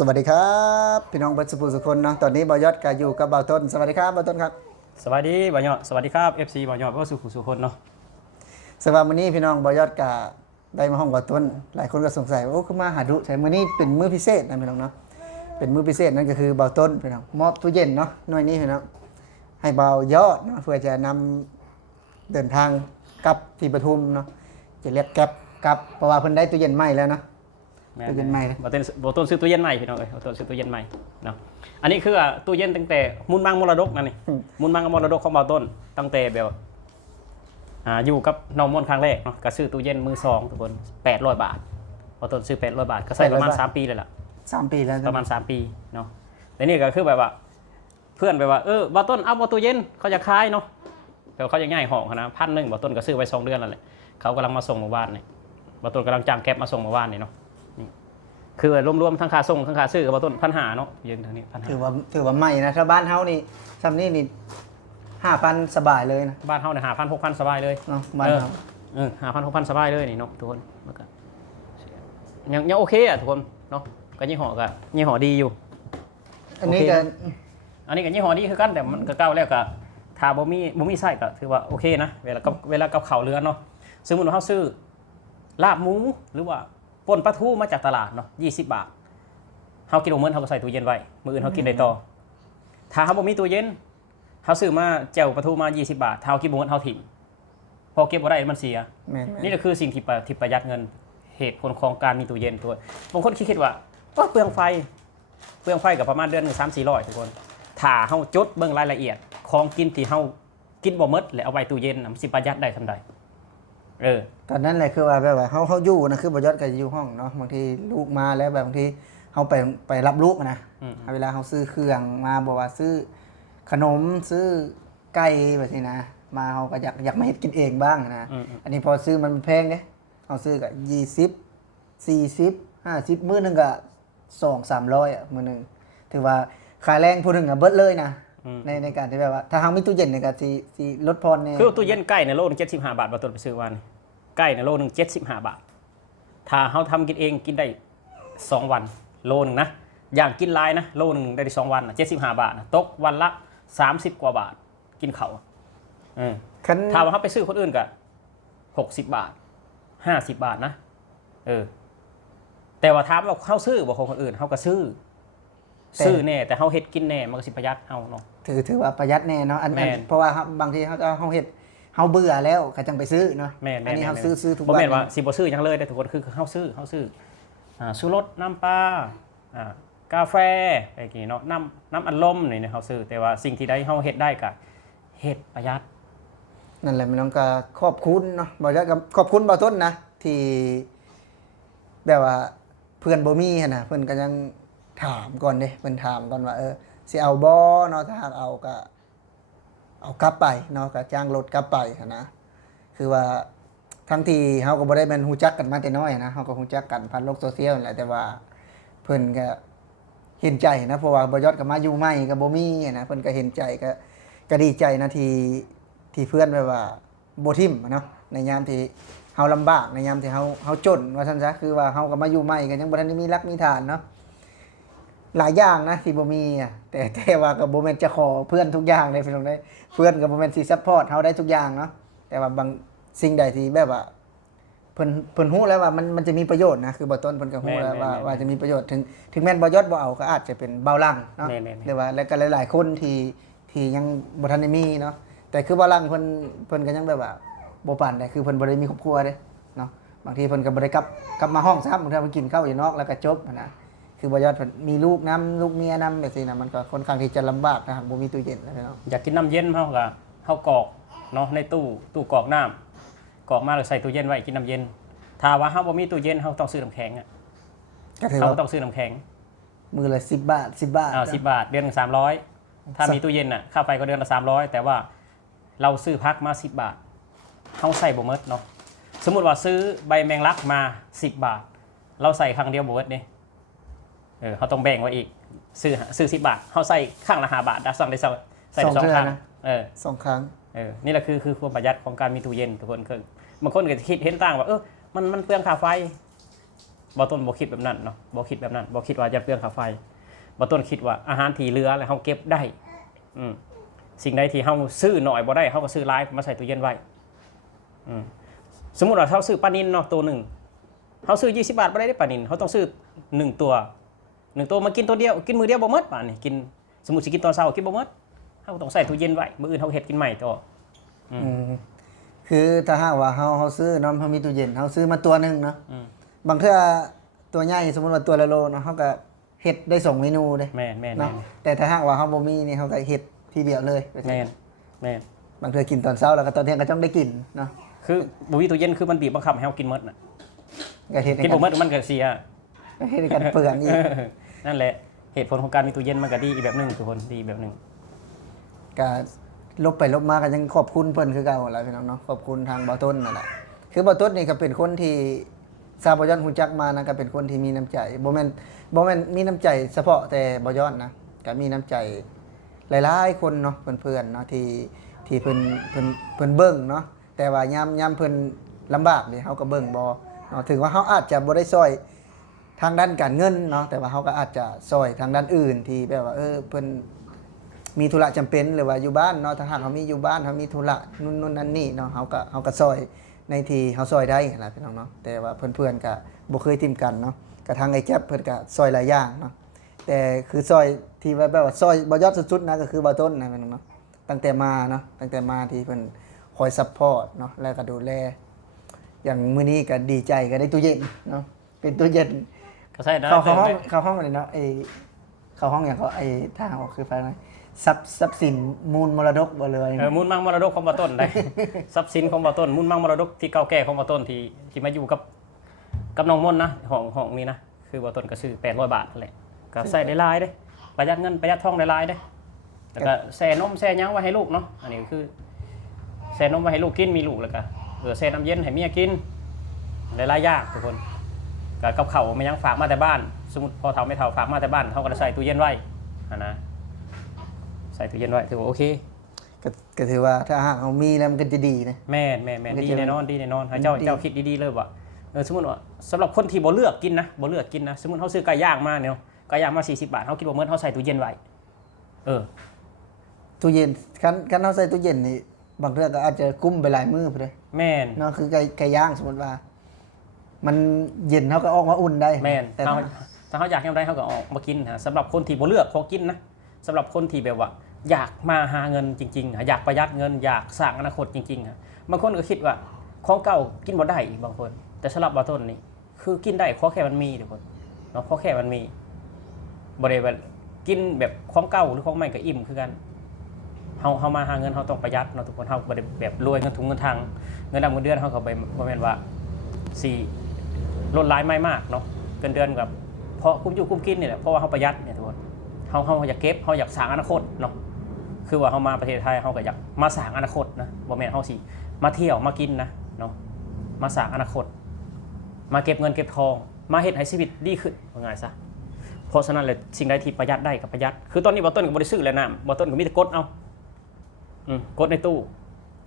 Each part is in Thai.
สวัสดีครับพี่น้องเบิร์ดสุภูสุคนเนาะตอนนี้บอยอดก็อยู่กับบ่าวต้นสวัสดีครับบ่าวต้นครับสวัสดีบ่าวยอดสวัสดีครับ FC บ่าวยอดก็สุคนเนาะสำหรับมื้อนี้พี่น้องบอยอดก็ได้มาห้องบ่าวต้นหลายคนก็สงสัยว่าโอ้คือมาหาดุใช่มื้อนี้เป็นมื้อพิเศษนะพี่น้องเนาะเป็นมื้อพิเศษนั่นก็คือบ่าวต้นพี่น้องมอบตู้เย็นเนาะหน่วยนี้พี่น้องให้บ่าวยอดเนาะเพื่อจะนำเดินทางกลับที่ปทุมเนาะจะเรียกแก๊ปกลับเพราะว่าเพิ่นได้ตู้เย็นใหม่แล้วเนาะตู้เย็นใหม่ บ่ต้นซื้อตู้เย็นใหม่พี่น้องเอ้ยบ่ต้นซื้อตู้เย็นใหม่เนาะอันนี้คือตู้เย็นตั้งแต่มูลมังมรดกนั่นนี่มูลมังมรดกของบ่าวต้นตั้งแต่แบบอยู่กับน้องมนต์ครั้งแรกเนาะก็ซื้อตู้เย็นมือ2ทุกคน800 บาทบ่าวต้นซื้อ800 บาทก็ใช้ประมาณ3 ปีเลยล่ะ3 ปีแล้วประมาณ3 ปีเนาะแต่นี่ก็คือแบบว่าเพื่อนแบบว่าบ่าวต้นเอาบ่ตู้เย็นเขาจะขายเนาะแต่เขาจะง่ายห้องนะ1,000บ่าวต้นก็ซื้อไว้2 เดือนนั่นแหละเขากำลังมาส่งหมู่บ้านนี่บ่าวต้นกำลังจ้างแก๊ปมาส่งหมู่บ้านนี่เนาะคือรวมๆทั้งค่าส่งทั้งค่าซื้อกับต้น1,500เนาะยืนทางนี้1,500ถือว่าใหม่นะถ้าบ้านเฮานี่ซ้ำนี่5,000สบายเลยนะบ้านเฮาเนี่ย5,000 6,000สบายเลยเนาะบ้านเฮา5,000 6,000สบายเลยนี่เนาะทุกคนยังโอเคอ่ะทุกคนเนาะก็ยี่ห้อดีอยู่อันนี้ก็ยี่ห้อดีคือกันแต่มันก็เก่าแล้วก็ถ้าบ่มีไส้ก็ถือว่าโอเคนะเวลากับข้าวเรือนเนาะสมมุติว่าเฮาซื้อลาบหมูหรือว่าป่นปลาทูมาจากตลาดเนาะ20 บาทเฮากินเอาเงินเฮาก็ใส่ตู้เย็นไว้มื้ออื่นเฮากินได้ต่อถ้าเฮาบ่มีตู้เย็นเฮาซื้อมาแจ่วปลาทูมา20 บาทเฮากินบ่หมดเฮาถิ่มพอเก็บบ่ได้มันเสียนี่ก็คือสิ่งที่ประหยัดเงินเหตุผลของการมีตู้เย็นตัวบางคนคิดว่าเปลืองไฟกับประมาณเดือนนึง3-400ทุกคนถ้าเฮาจดเบิ่งรายละเอียดของกินที่เฮากินบ่หมดแล้วเอาไว้ตู้เย็นมันสิประหยัดได้ซำใดตอนนั้นแหละคือว่าแบบว่าเขาอยู่นะคือบ่ยอดก็อยู่ห้องเนาะบางทีลูกมาแล้วแบบบางทีเขาไปรับลูกนะเวลาเขาซื้อเครื่องมาบอกว่าซื้อขนมซื้อไก่แบบนี้นะมาเขาก็อยากมาเฮ็ดกินเองบ้างนะอันนี้พอซื้อมันแพงเด้เขาซื้อก็20 40 50มื้อนึงก็200-300อ่ะมื้อนึงถือว่าค่าแรงผู้นึงอ่ะเบิดเลยนะในการที่แบบว่าถ้าเฮามีตู้เย็นนี่ก็สิลดพรนี่คือตู้เย็นไก่ในโลนึง75 บาทบ่ต้นไปซื้อวันไก่ในโลนึง75 บาทถ้าเฮาทำกินเองกินได้2 วันโลนึงนะอย่างกินหลายนะโลนึงได้2 วัน75 บาทนะตกวันละ30 กว่าบาทกินข้าวถ้าว่าเฮาไปซื้อคนอื่นก็60 บาท50 บาทนะแต่ว่าถามว่าเฮาซื้อบ่ของคนอื่นเฮาก็ซื้อแน่แต่เฮาเฮ็ดกินแน่มันก็สิประหยัดเฮาเนาะถือว่าประหยัดแน่เนาะอันเพราะว่าบางทีเฮาเฮ็ดเฮาเบื่อแล้วก็จังไปซื้อเนาะอันนี้เฮาซื้อทุกวันบ่แม่นว่าสิบ่ซื้อหยังเลยแต่ทุกคนคือเฮาซื้อชูรสน้ำปลากาแฟอะไรอย่างงี้เนาะน้ำอัดลมนี่เฮาซื้อแต่ว่าสิ่งที่ได้เฮาเฮ็ดได้ก็เฮ็ดประหยัดนั่นแหละมันต้องก็ขอบคุณเนาะบ่อยก็ขอบคุณบ่ต้นนะที่แบบว่าเพื่อนบ่มีหั่นน่ะเพิ่นก็ยังถามก่อนเด้เพิ่นถามก่อนว่าสิเอาบ่เนาะถ้าหากเอาก็เอากลับไปเนาะก็จ้างรถกลับไปนะคือว่าทั้งที่เฮาก็บ่ได้แม่นฮู้จักกันมาแต่น้อยนะเฮาก็ฮู้จักกันผ่านโลกโซเชียลนั่นแหละแต่ว่าเพิ่นก็เห็นใจนะเพราะว่าบ่ยอดก็มาอยู่ใหม่ก็บ่มีนะเพิ่นก็เห็นใจก็ดีใจนะที่เพื่อนแบบว่าบ่ทิ่มเนาะในยามที่เฮาลำบากในยามที่เฮาจนว่าซั่นซะคือว่าเฮาก็มาอยู่ใหม่ก็ยังบ่ทันได้มีรักมีฐานเนาะหลายอย่างนะที่บ่มีแต่ว่าก็บ่แม่นจะขอเพื่อนทุกอย่างเลยพี่น้องได้เพื่อนก็บ่แม่นสิซัพพอร์ตเฮาได้ทุกอย่างเนาะแต่ว่าบางสิ่งใดที่แบบว่าเพิ่นฮู้แล้วว่ามันจะมีประโยชน์นะคือบ่ต้นเพิ่นก็ฮู้แล้วว่าจะมีประโยชน์ถึงแม้นบ่ยอดบ่เอาก็อาจจะเป็นเบาลังเนาะหรือว่าแล้วก็หลายๆคนที่ยังบ่ทันได้มีเนาะแต่คือเบาลังเพิ่นก็ยังแบบว่าบ่ปานใดคือเพิ่นบ่ได้มีครอบครัวเด้เนาะบางทีเพิ่นก็บ่ได้กลับมาห้องซ้ำบางทีเพิ่นกินข้าวอยู่นอกแล้วก็จบนะคือบ่ยอดมีลูกลูกเมียแบบนี้นะมันก็ค่อนข้างที่จะลำบากนะครับบ่มีตู้เย็นนะพี่น้องอยากกินน้ำเย็นเฮากรอกเนาะในตู้กรอกน้ำกรอกมาแล้วใส่ตู้เย็นไว้กินน้ำเย็นถ้าว่าเฮาบ่มีตู้เย็นเฮาต้องซื้อน้ำแข็งอ่ะเฮาต้องซื้อน้ำแข็งมื้อละ10 บาท10 บาท10 บาทเดือนนึง300ถ้ามีตู้เย็นน่ะค่าไฟก็เดือนละ300แต่ว่าเราซื้อพักมา10 บาทเฮาใส่บ่หมดเนาะสมมุติว่าซื้อใบแมงลักมา10 บาทเราใส่ครั้งเดียวบ่หมดเด้เขาต้องแบ่งไว้อีกซื้อ10 บาทเขาใส่ข้างละ5 บาทได้ใส่2 ครั้ง2 ครั้งนี่แหละคือความประหยัดของการมีตู้เย็นทุกคนคือบางคนก็คิดเห็นต่างว่ามันเปลืองค่าไฟ บ่ต้นบ่คิดแบบนั้นเนาะบ่คิดแบบนั้นบ่คิดว่าจะเปลืองค่าไฟบ่ต้นคิดว่าอาหารที่เหลือแล้วเฮาเก็บได้อืมสิ่งใดที่เฮาซื้อน้อยบ่ได้เฮาก็ซื้อหลายมาใส่ตู้เย็นไว้อืมสมมุติว่าเฮาซื้อปลานิลเนาะตัวหนึงเฮาซื้อ20 บาทบ่ได้ปลานิลเฮาต้องซื้อ1ตัว1ตัวมากินตัวเดียวกินมื้อเดียวบ่หมดป่านนี้กินสมมุติสิกินตอนเช้ากินบ่หมดเฮาก็ต้องใส่ตู้เย็นไว้มื้ออื่นเฮาเฮ็ดกินใหม่ต่อ อืมคือถ้าหากว่าเฮาซื้อเนาะเฮามีตู้เย็นเฮาซื้อมาตัวหนึงเนาะ บางเทื่อตัวใหญ่สมมุติว่าตัวละโลเนาะเฮาก็เฮ็ดได้2เมนูเด้ แม่น เนาะแต่ถ้าหากว่าเฮาบ่มีนี่เฮาก็เฮ็ดทีเดียวเลย แม่น บางเทื่อกินตอนเช้าแล้วก็ตอนเที่ยงก็ต้องได้กินเนาะ คือบ่มีตู้เย็นคือมันบีบบังคับให้เฮากินหมดน่ะ ก็เฮ็ดให้ กินบ่หมดมันก็เสีย เฮ็ดให้กันเปลืองอีก นั่นแหละเหตุผลของการมีตู้เย็นมันก็ดีอีกแบบหนึงทุกคนดีอีกแบบหนึง ก็ลบไปลบมาก็ยังขอบคุณเพิ่นคือเก่าแหละพี่น้องเนาะขอบคุณทางบ่าวต้นนั่นแหละคือบ่าวต้นนี่ก็เป็นคนที่ซาบ่ย้อนฮู้จักมานะก็เป็นคนที่มีน้ำใจบ่แม่นมีน้ำใจเฉพาะแต่บ่ย้อนนะก็มีน้ำใจหลายๆคนเนาะเพื่อนๆเนาะที่เพิ่นเบิ่งเนาะแต่ว่ายามเพิ่นลำบากนี่เฮาก็เบิ่งบ่เนาะถึงว่าเฮาอาจจะบ่ได้ช่วยทางด้านการเงินเนาะแต่ว่าเฮาก็อาจจะช่วยทางด้านอื่นที่แบบว่าเพิ่นมีธุระจำเป็นหรือว่าอยู่บ้านเนาะถ้าหากเขามีอยู่บ้านเขามีธุระนู่นนั่นนี่เนาะเขาก็ซอยในที่เขาซอยได้แหละพี่น้องเนาะแต่ว่าเพื่อนๆก็บ่เคยทิมกันเนาะกระทั่งไอ้แก๊ปเพิ่นก็ซอยหลายอย่างเนาะแต่คือซอยที่ว่าแบบว่าซอยบ่ยอดสุดๆนะก็คือบ่ต้นนะพี่น้องเนาะตั้งแต่มาที่เพิ่นคอยซัพพอร์ตเนาะแล้วก็ดูแลอย่างมื้อนี้ก็ดีใจก็ได้ตู้เย็นเนาะเป็นตู้เย็น ก็ใช่ได้ เข้าห้องเลยเนาะเข้าห้องอย่างเขาทางออกคือไปไหมทรัพย์สินมูลมรดกบ่เลย มูลมังมรดกของบ่ต้นได้ ทรัพย์สินของบ่ต้นมูลมังมรดกที่เก่าแก่ของบ่ต้นที่มาอยู่กับน้องมนต์นะห้องนี้นะคือบ่ต้นก็ซื้อ800 บาทนั่นแหละก็ใส่ได้หลายเด้ประหยัดเงินประหยัดทองได้หลายเด้แล้วก็แช่นมแช่หยังไว้ให้ลูกเนาะอันนี้คือแช่นมไว้ให้ลูกกินมีลูกแล้วก็แช่น้ำเย็นให้เมียกินหลายๆอย่างทุกคนก็กับข้าวมันยังฝากมาแต่บ้านสมมุติพอเฒ่าไม่เฒ่าฝากมาแต่บ้านเฮาก็ใส่ตู้เย็นไว้นะใส่ตู้เย็นไว้ถือว่าโอเค ก็ถือว่าถ้าหากเขามีแล้วมันก็จะดีนะ แม่นดีแน่นอนให้เจ้าคิดดีๆเลยว่าสมมุติว่าสำหรับคนที่บ่เลือกกินนะสมมุติเฮาซื้อไก่ย่างมาเนี่ยไก่ย่างมา40 บาทเฮาคิดว่ามื้อเฮาใส่ตู้เย็นไว้ตู้เย็นคันเขาใส่ตู้เย็นนี่บางเรื่องก็อาจจะกุ้มไปหลายมื้อไปเลย แม่น เนาะคือไก่ย่างสมมติว่า มันเย็นเขาก็ออกมาอุ่นได้ แม่น แต่ ถ้าเฮาอยากยามใดเฮาก็ออกมากินสำหรับคนที่บ่เลือกพอกินนะสำหรับคนที่แบบว่าอยากมาหาเงินจริงๆอยากประหยัดเงินอยากสร้างอนาคตจริงๆบางคนก็คิดว่าของเก่ากินบ่ได้อีกบางคนแต่สำหรับบ่ต้นนี่คือกินได้ขอแค่มันมีทุกคนเนาะขอแค่มันมีบ่ได้แบบกินแบบของเก่าหรือของใหม่ก็อิ่มคือกันเฮามาหาเงินเฮาต้องประหยัดเนาะทุกคนเฮาบ่ได้แบบรวยเงินถุงเงินทางเงินดำเงินเดือนเฮาก็ไปบ่แม่นว่าสิลดหลายไม่มากเนาะเงินเดือนกับพอคุ้มอยู่คุ้มกินนี่แหละเพราะว่าเฮาประหยัดเนี่ยทุกคนเฮาอยากเก็บเฮาอยากสร้างอนาคตเนาะคือว่าเฮามาประเทศไทยเฮาก็อยากมาสร้างอนาคตนะบ่แม่นเฮาสิมาเที่ยวมากินนะเนาะมาสร้างอนาคตมาเก็บเงินเก็บทองมาเฮ็ดให้ชีวิตดีขึ้นว่าง่ายซะเพราะฉะนั้นเลยสิ่งใดที่ประหยัดได้ก็ประหยัดคือตอนนี้บ่ต้นก็บ่ได้ซื้อแล้วน้ำบ่ต้นก็มีแต่กดเอากดในตู้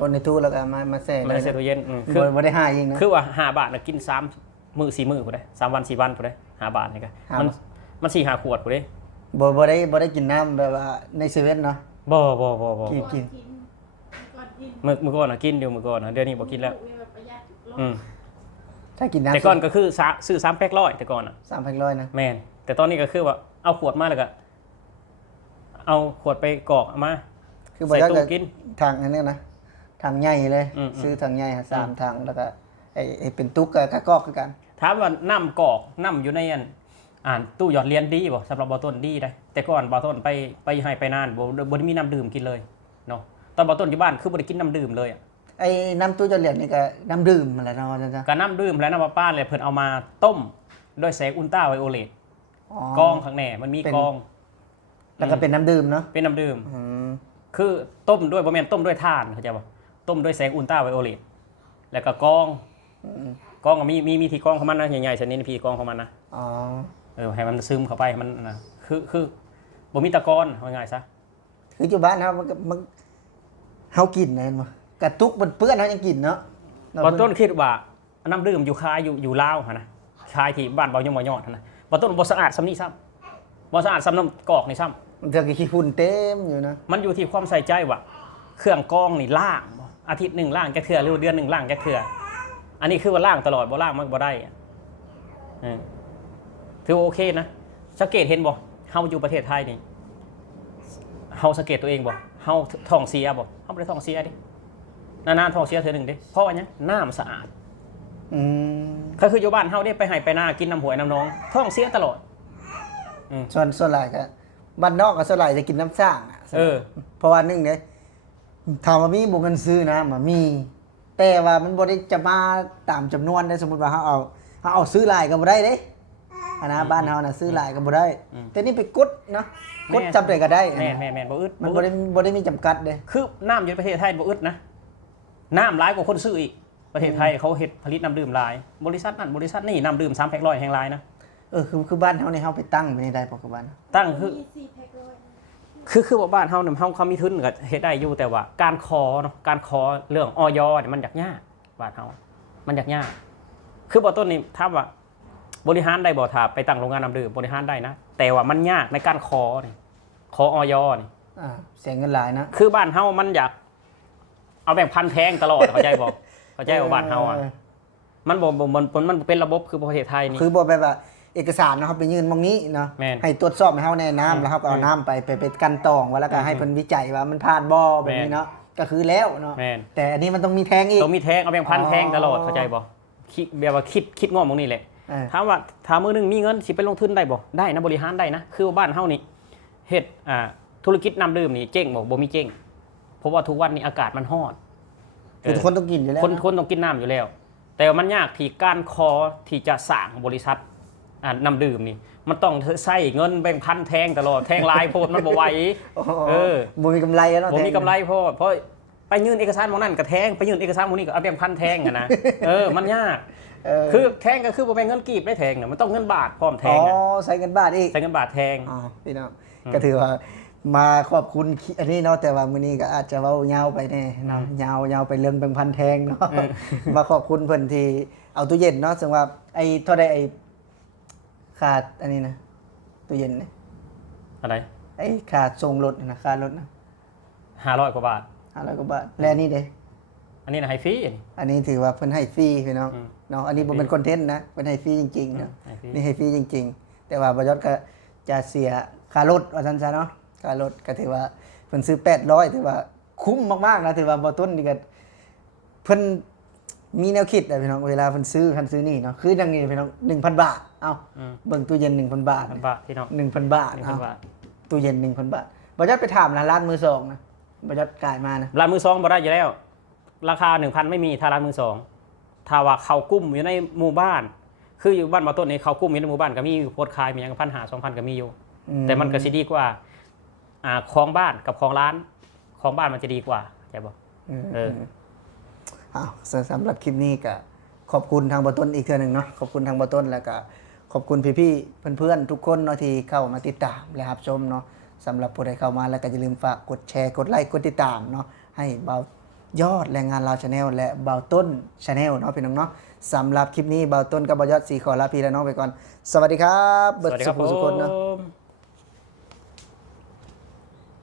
คนในตู้แล้วก็มาแช่ ไม่ได้ใส่ตู้เย็น คือบ่ได้หาเองนะ คือว่า5 บาทน่ะกิน3 มื้อ4 มื้อพุ่นเด้3 วัน 4 วันพุ่นเด้5 บาทนี่ก็มัน4-5 ขวดพุ่นเด้ บ่ได้กินน้ำแบบว่าในเซเว่นเนาะ บ่ กิน มื้อก่อนน่ะกินอยู่มื้อก่อนน่ะเดี๋ยวนี้บ่กินแล้วถ้ากินน้ำ แต่ก่อนก็คือซื้อ3 แพ็คร้อยแต่ก่อนน่ะ 3,100นะ แม่นแต่ตอนนี้ก็คือว่าเอาขวดมาแล้วก็เอาขวดไปกรอกเอามา คือบ่ ใส่ ได้ ตู้กิน ทางอันนี้นะทางใหญ่เลย ซื้อทางใหญ่3ทางแล้วก็ไอ้เป็นตุ๊กกับกอกคือกัน ถามว่าน้ำกรอกน้ำอยู่ในอ่านตู้หยอดเหรียญดีบ่สำหรับบ่ต้นดีได้แต่ก่อนบ่ต้นไปให้ไปนานบ่ได้มีน้ำดื่มกินเลยเนาะตอนบ่ต้นอยู่บ้านคือบ่ได้กินน้ำดื่มเลยอ่ะ ไอ้น้ำตู้จะเหรียญนี่ก็น้ำดื่มอะไรเนาะจ้ะ ก็น้ำดื่มและน้ำประปาเลยเพิ่นเอามาต้มด้วยแสงอุลตราไวโอเลตกองข้างแหน่มันมีกอง แล้วก็เป็นน้ำดื่มเนาะ เป็นน้ำดื่มคือต้มด้วยบ่แม่นต้มด้วยถ่านเข้าใจบ่ต้มด้วยแสงอุลตราไวโอเลตแล้วก็กองก็มีที่กองของมันนะใหญ่ๆชนิดพี่กองของมันนะอ๋อให้มันซึมเข้าไปให้มันนะคือบ่มีตะกอนว่าง่ายซะ คืออยู่บ้านเฮามันเฮากินนะเห็นบ่กระตุกมันเปื้อนเฮายังกินเนาะ บ่ต้นคิดว่าน้ำดื่มอยู่คายอยู่ลาวหั่นนะ คายที่บ้านเบายมบ่ยอดนะบ่ต้นบ่สะอาดซ้ำนี่ซ้ำบ่สะอาดซ้ำน้ำกอกนี่ซ้ำ มันเถื่อกี่ขี้ฝุ่นเต็มอยู่นะ มันอยู่ที่ความใส่ใจว่าเครื่องกรองนี่ล่างบ่อาทิตย์หนึ่งล่างแค่เทื่อหรือเดือนหนึ่งล่างแค่เทื่ออันนี้คือว่าล่างตลอดบ่ล่างมันบ่ได้อะถือว่าโอเคนะสังเกตเห็นบ่เฮาอยู่ประเทศไทยนี่เฮาสังเกตตัวเองบ่เฮาท้องเสียบ่เฮาบ่ได้ท้องเสียดินานๆท้องเสียเทื่อหนึงเด้เพราะว่าหยังน้ำสะอาด อืม ก็คืออยู่บ้านเฮาเนี่ยไปไห้ไปนากินน้ำหวยน้ำน้องท้องเสียตลอด ส่วนหลายก็บ้านนอกก็ส่วนหลายจะกินน้ำสร้างอะ เพราะว่าหนึงเนี่ยถามว่ามีบ่เงินซื้อนะมันมี แต่ว่ามันบ่ได้จะมาตามจำนวนได้สมมุติว่าเฮาเอาซื้อหลายก็บ่ได้เด้อันนะบ้านเฮาน่ะซื้อหลายก็บ่ได้ แต่นี่ไปกดเนาะกดจำได้ก็ได้ แม่นบ่อึด มันบ่ได้มีจำกัดเด้ คือน้ำอยู่ในประเทศไทยบ่อึดนะน้ำหลายกว่าคนซื้ออีกประเทศไทยเขาเฮ็ดผลิตน้ำดื่มหลายบริษัทนั้นบริษัทนี้น้ำดื่ม3แพ็คร้อยแห่งหลายนะ คือบ้านเฮานี่เฮาไปตั้งไม่ได้ปกบ้าน ตั้งคือ มี4แพ็คร้อย คือว่าบ้านเฮาเนี่ยเขามีทุนก็เฮ็ดได้อยู่แต่ว่าการขอเนาะการขอเรื่องออยเนี่ยมันยากบ้านเฮามันยากคือบ่ต้นนี่ถามว่าบริหารได้บ่ถ้าไปตั้งโรงงานน้ำดื่มบริหารได้นะแต่ว่ามันยากในการขอนี่ขอออยนี่ เสียเงินหลายนะ คือบ้านเฮามันอยากเอาแบ่งพันแพงตลอดเข้าใจบ่เข้าใจว่าบ้านเฮาอ่ะมันบ่มันเป็นระบบคือประเทศไทยนี่ คือบ่แบบว่าเอกสารเนาะครับไปยื่นมองนี้เนาะ แม่น ให้ตรวจสอบให้เฮาแน่น้ำแล้วเฮาก็เอาน้ำไปกันตองไว้แล้วก็ให้เพิ่นวิจัยว่ามันผ่านบ่แบบนี้เนาะก็คือแล้วเนาะ แม่น แต่อันนี้มันต้องมีแทงอีก ต้องมีแทงเอาแบ่งพันแทงตลอดเข้าใจบ่คิดแบบว่าคิดงอมตรงนี้แหละ ถามว่าถ้ามือหนึงมีเงินสิไปลงทุนได้บ่ได้นะบริหารได้นะคือว่าบ้านเฮานี่เฮ็ดธุรกิจน้ำดื่มนี่เจ๊งบ่มีเจ๊งเพราะว่าทุกวันนี้อากาศมันร้อน คือทุกคนต้องกินอยู่แล้ว คนต้องกินน้ำอยู่แล้ว แต่ว่ามันยากที่การขอที่จะสร้างบริษัทน้ำดื่มนี่มันต้องใช้เงินแบ่งพันแทงตลอดแทงลายโพดมันบ่ไหว บ่มีกำไรแล้วเนาะ ผมมีกำไรเพราะไปยื่นเอกสารหมองนั่นก็แทงไปยื่นเอกสารหมองนี้ก็เอาแบ่งพันแทงอะนะมันยากคือแทงก็คือบ่แม่นเงินกีบได้แทงน่ะมันต้องเงินบาทพร้อมแทงอะ ใช้เงินบาทอีก ใช้เงินบาทแทง พี่น้องก็ถือว่ามาขอบคุณอันนี้เนาะแต่ว่ามื้อนี้ก็อาจจะเว้ายาวไปแน่เนาะยาวไปเรื่องแบ่งพันแทงเนาะมาขอบคุณเพิ่นที่เอาตู้เย็นเนาะซึ่งว่าไอ้เท่าใดไอ้ขาดอันนี้นะตู้เย็นเนี่ย อะไร ไอ้ขาดส่งรถนะค่ารถนะ 500กว่าบาท 500กว่าบาทและอันนี้เด้ อันนี้นะให้ฟรี อันนี้ถือว่าเพิ่นให้ฟรีพี่น้อง อืม เนาะอันนี้บ่เป็นคอนเทนต์นะเพิ่นให้ฟรีจริงๆเนาะ ให้ฟรี นี่ให้ฟรีจริง ๆ แต่ว่าบยศก็จะเสียค่ารถว่าซั่นซะเนาะค่ารถก็ถือว่าเพิ่นซื้อ800ถือว่าคุ้มมากๆนะถือว่าบ่ต้นนี่ก็เพิ่นมีแนวคิดอะพี่น้องเวลาเพิ่นซื้อนี่เนาะคือจังนี้พี่น้อง 1,000 บาทเอ้าเบิ่งตู้เย็น 1,000 บาท 1,000 บาทพี่น้อง 1,000 บาท 1,000 บาท ตู้เย็น 1,000 บาทบยศไปถามร้านมือสองนะบยศกายมานะ ร้านมือสองบ่ได้อยู่แล้ว ราคา 1,000 ไม่มีถ้าร้านมือสองถ้าว่าเขากุ้มอยู่ในหมู่บ้าน คืออยู่บ้านมาต้นนี้เขากุ้มอยู่ในหมู่บ้านก็มีโพสต์ขายมีอย่าง1,500 2,000ก็มีอยู่ แต่มันก็สิดีกว่าของบ้านกับของร้านของบ้านมันจะดีกว่าใช่ป่ะ อ้าวสำหรับคลิปนี้ก็ขอบคุณทางบต้นอีกเทื่อหนึ่งเนาะขอบคุณทางบต้นแล้วก็ขอบคุณพี่ๆเพื่อนๆทุกคนเนาะที่เข้ามาติดตามและรับชมเนาะสำหรับผู้ใดเข้ามาแล้วก็อย่าลืมฝากกดแชร์กดไลค์กดติดตามเนาะให้เบายอดแรงงานลาวชาแนลและเบาต้นชาแนลเนาะพี่น้องเนาะสำหรับคลิปนี้เบาต้นกับเบายอดสีขอลาพี่และน้องไปก่อนสวัสดีครับ สวัสดีครับ ทุกคนเนาะ ผม